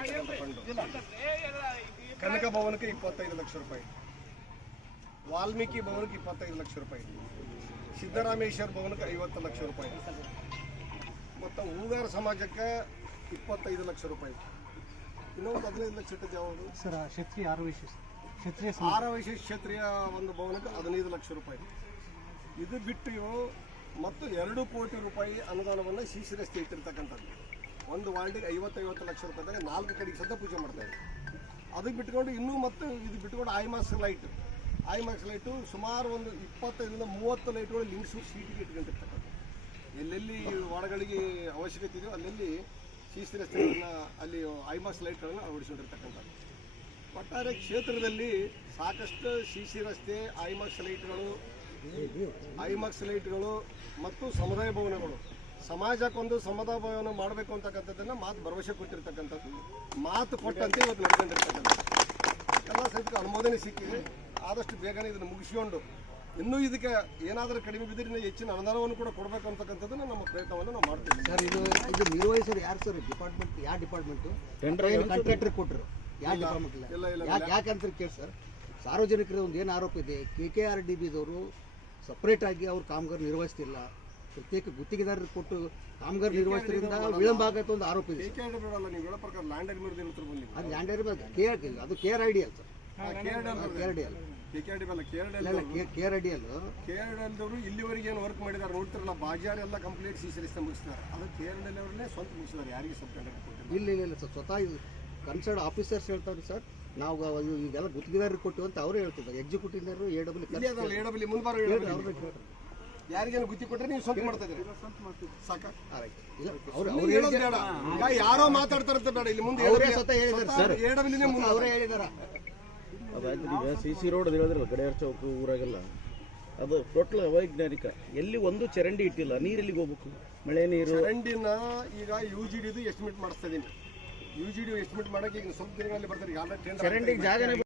ಮಾಡಿರ್ತಕ್ಕಂಥ ಫಂಡು. ಕನಕ ಭವನಕ್ಕೆ 25 ಲಕ್ಷ ರೂಪಾಯಿ, ವಾಲ್ಮೀಕಿ ಭವನಕ್ಕೆ 25 ಲಕ್ಷ ರೂಪಾಯಿ, ಸಿದ್ದರಾಮೇಶ್ವರ ಭವನಕ್ಕೆ 50 ಲಕ್ಷ ರೂಪಾಯಿ, ಮತ್ತು ಹೂಗಾರ ಸಮಾಜಕ್ಕೆ 25 ಲಕ್ಷ ರೂಪಾಯಿ. ಇನ್ನೊಂದು 15 ಲಕ್ಷ ಇಟ್ಟದ್ದು ಯಾವುದು ಸರ್? ಕ್ಷತ್ರಿಯ ಆರವೈಶ್ಯ ಕ್ಷತ್ರಿಯ ಒಂದು ಭವನಕ್ಕೆ 15 ಲಕ್ಷ ರೂಪಾಯಿ. ಇದು ಬಿಟ್ಟು ಇವು ಮತ್ತು 2 ಕೋಟಿ ರೂಪಾಯಿ ಅನುದಾನವನ್ನು ಸಿಸಿ ರಸ್ತೆ ಇಟ್ಟಿರ್ತಕ್ಕಂಥದ್ದು. ಒಂದು ವಾರ್ಡಿಗೆ 50 ಲಕ್ಷ ರೂಪಾಯಿದಾಗ 4 ಕಡೆಗೆ ಸದ್ದ ಪೂಜೆ ಮಾಡ್ತಾರೆ. ಅದಕ್ಕೆ ಬಿಟ್ಕೊಂಡು ಇನ್ನೂ ಮತ್ತು ಇದು ಬಿಟ್ಕೊಂಡು ಐಮಾಕ್ಸ್ ಲೈಟು ಸುಮಾರು ಒಂದು 25ರಿಂದ 30 ಲೈಟ್ಗಳು ಲಿಂಕ್ಸು ಸೀಟಿಗೆ ಇಟ್ಕೊಂಡಿರ್ತಕ್ಕಂಥ. ಎಲ್ಲೆಲ್ಲಿ ವಾರ್ಡ್ಗಳಿಗೆ ಅವಶ್ಯಕತೆ ಇದೆಯೋ ಅಲ್ಲೆಲ್ಲಿ ಸಿಸಿ ರಸ್ತೆಗಳನ್ನು ಅಲ್ಲಿ ಐಮಾಕ್ಸ್ ಲೈಟ್ಗಳನ್ನು ಅಳವಡಿಸಿಕೊಂಡಿರ್ತಕ್ಕಂಥದ್ದು. ಒಟ್ಟಾರೆ ಕ್ಷೇತ್ರದಲ್ಲಿ ಸಾಕಷ್ಟು ಸಿಸಿ ರಸ್ತೆ, ಐಮಾಕ್ಸ್ ಲೈಟ್ಗಳು ಮತ್ತು ಸಮುದಾಯ ಭವನಗಳು, ಸಮಾಜಕ್ಕೊಂದು ಸಮುದಾಯ ಭವನ ಮಾಡಬೇಕು ಅಂತಕ್ಕಂಥದ್ದನ್ನು ಭರವಸೆ ಕೊಟ್ಟಿರ್ತಕ್ಕಂಥದ್ದು, ಮಾತು ಕೊಟ್ಟಂತೆ ಇವತ್ತು ನಡ್ಕೊಂಡಿರ್ತಕ್ಕಂಥದ್ದು. ಎಲ್ಲ ಸಹಿತ ಅನುಮೋದನೆ ಸಿಕ್ಕಿದೆ. ಆದಷ್ಟು ಬೇಗನೆ ಇದನ್ನು ಮುಗಿಸಿಕೊಂಡು ಇನ್ನೂ ಇದಕ್ಕೆ ಏನಾದರೂ ಕಡಿಮೆ ಬಿದ್ದರೆ ಹೆಚ್ಚಿನ ಅನುದಾನವನ್ನು ಕೂಡ ಕೊಡಬೇಕು ಅಂತಕ್ಕಂಥದ್ದನ್ನು ನಮ್ಮ ಪ್ರಯತ್ನವನ್ನು ನಾವು ಮಾಡ್ತೀವಿ. ಸರ್, ಇದು ನಿರ್ವಹಿಸೋದು ಯಾರು ಸರ್? ಡಿಪಾರ್ಟ್ಮೆಂಟ್ ಯಾವ ಡಿಪಾರ್ಟ್ಮೆಂಟು? ಕಾಂಟ್ರಾಕ್ಟರ್ ಕೊಟ್ಟರು ಯಾವ ಡಿಪಾರ್ಟ್ಮೆಂಟ್? ಇಲ್ಲ ಯಾಕಂತ ಕೇಳಿ ಸರ್, ಸಾರ್ವಜನಿಕರ ಒಂದು ಏನು ಆರೋಪ ಇದೆ, KKRDBದವರು ಸಪ್ರೇಟ್ ಆಗಿ ಅವ್ರು ಕಾಮಗಾರಿ ನಿರ್ವಹಿಸ್ತಿಲ್ಲ, ಪ್ರತ್ಯೇಕ ಗುತ್ತಿಗೆದಾರರು ಕೊಟ್ಟು ಕಾಮಗಾರಿ ನಿರ್ವಹಿಸೋದ್ರಿಂದ ವಿಳಂಬ ಆಗತ್ತೆ ಒಂದು ಆರೋಪ ಇದೆ. ನೀವು ಹೇಳೋ ಪ್ರಕಾರ ಲ್ಯಾಂಡ್ ಅಗ್ರಿಮೆಂಟ್ ಅದು ಲ್ಯಾಂಡ್ ಅಗ್ರಿಮೆಂಟ್ ಅದು KRID ಅಲ್ಲ KRDL ಇಲ್ಲಿವರೆಗೆ ಏನು ವರ್ಕ್ ಮಾಡಿದ್ದಾರೆ ನೋಡ್ತಿರಲ್ಲ, ಬಾಜಾರ್ ಎಲ್ಲ ಕಂಪ್ಲೀಟ್ ಸಿಸಿ ರಸ್ತೆ ಮುಗಿಸ್ತಾರೆ. ಅದು KRDL ಅವರನ್ನೇ ಸ್ವಂತ ಮುಗಿಸಿದ್ದಾರೆ, ಯಾರಿಗೆ ಸಬ್ ಕಾಂಟ್ರಾಕ್ಟ್ ಕೊಟ್ಟಿಲ್ಲ. ಇಲ್ಲ ಸರ್, ಸ್ವತಃ ಕನ್ಸರ್ನ್ ಆಫೀಸರ್ಸ್ ಹೇಳ್ತಾರೆ ಸರ್, ನಾವು ಈಗೆಲ್ಲ ಗುತ್ತಿಗೆದಾರರಿಗೆ ಕೊಟ್ಟಿವಿ ಅಂತ ಅವರೇ ಹೇಳ್ತಿದ್ದಾರೆ. ಎಕ್ಸಿಕ್ಯೂಟಿವ್ನವರು AW ಮುಂಬಾರ ಯಾರಿಗೇನು ಗುತ್ತಿ ಕೊಟ್ಟರೆ ನೀವು ಸ್ವಂತ ಮಾಡ್ತಾ ಇದ್ದೀರಿ, ಸಾಕ? ಯಾರೋ ಮಾತಾಡ್ತಾರಂತ ಬೇಡ, ಇಲ್ಲಿ ಮುಂದೆ ಅವರೇ ಸ್ವತಃ ಹೇಳಿದ್ದಾರೆ ಸರ್, ಅವರೇ ಹೇಳಿದಾರ. ಅದಾಯ್ತು. ಈಗ CC ರೋಡ್ ಅದು ಹೇಳಿದ್ರಲ್ಲ, ಗಡಿಯಾರ ಚೌಕ ಊರಾಗೆಲ್ಲ ಅದು ಟೋಟಲ್ ಅವೈಜ್ಞಾನಿಕ. ಎಲ್ಲಿ ಒಂದು ಚರಂಡಿ ಇಟ್ಟಿಲ್ಲ, ನೀರೆಲ್ಲಿಗೆ ಹೋಗ್ಬೇಕು? ಮಳೆ ನೀರು ಚರಂಡಿನ ಈಗ UGD ಎಸ್ಟಿಮೇಟ್ ಮಾಡಿಸ್ತಾ ಇದ್ದೀನಿ. UGD ಎಸ್ಟಿಮೇಟ್ ಮಾಡೋಕೆ ಈಗ ಸ್ವಲ್ಪ ದಿನಗಳಲ್ಲಿ ಬರ್ತಾರೆ. ಈಗ ಚರಂಡಿಗೆ ಜಾಗನೇ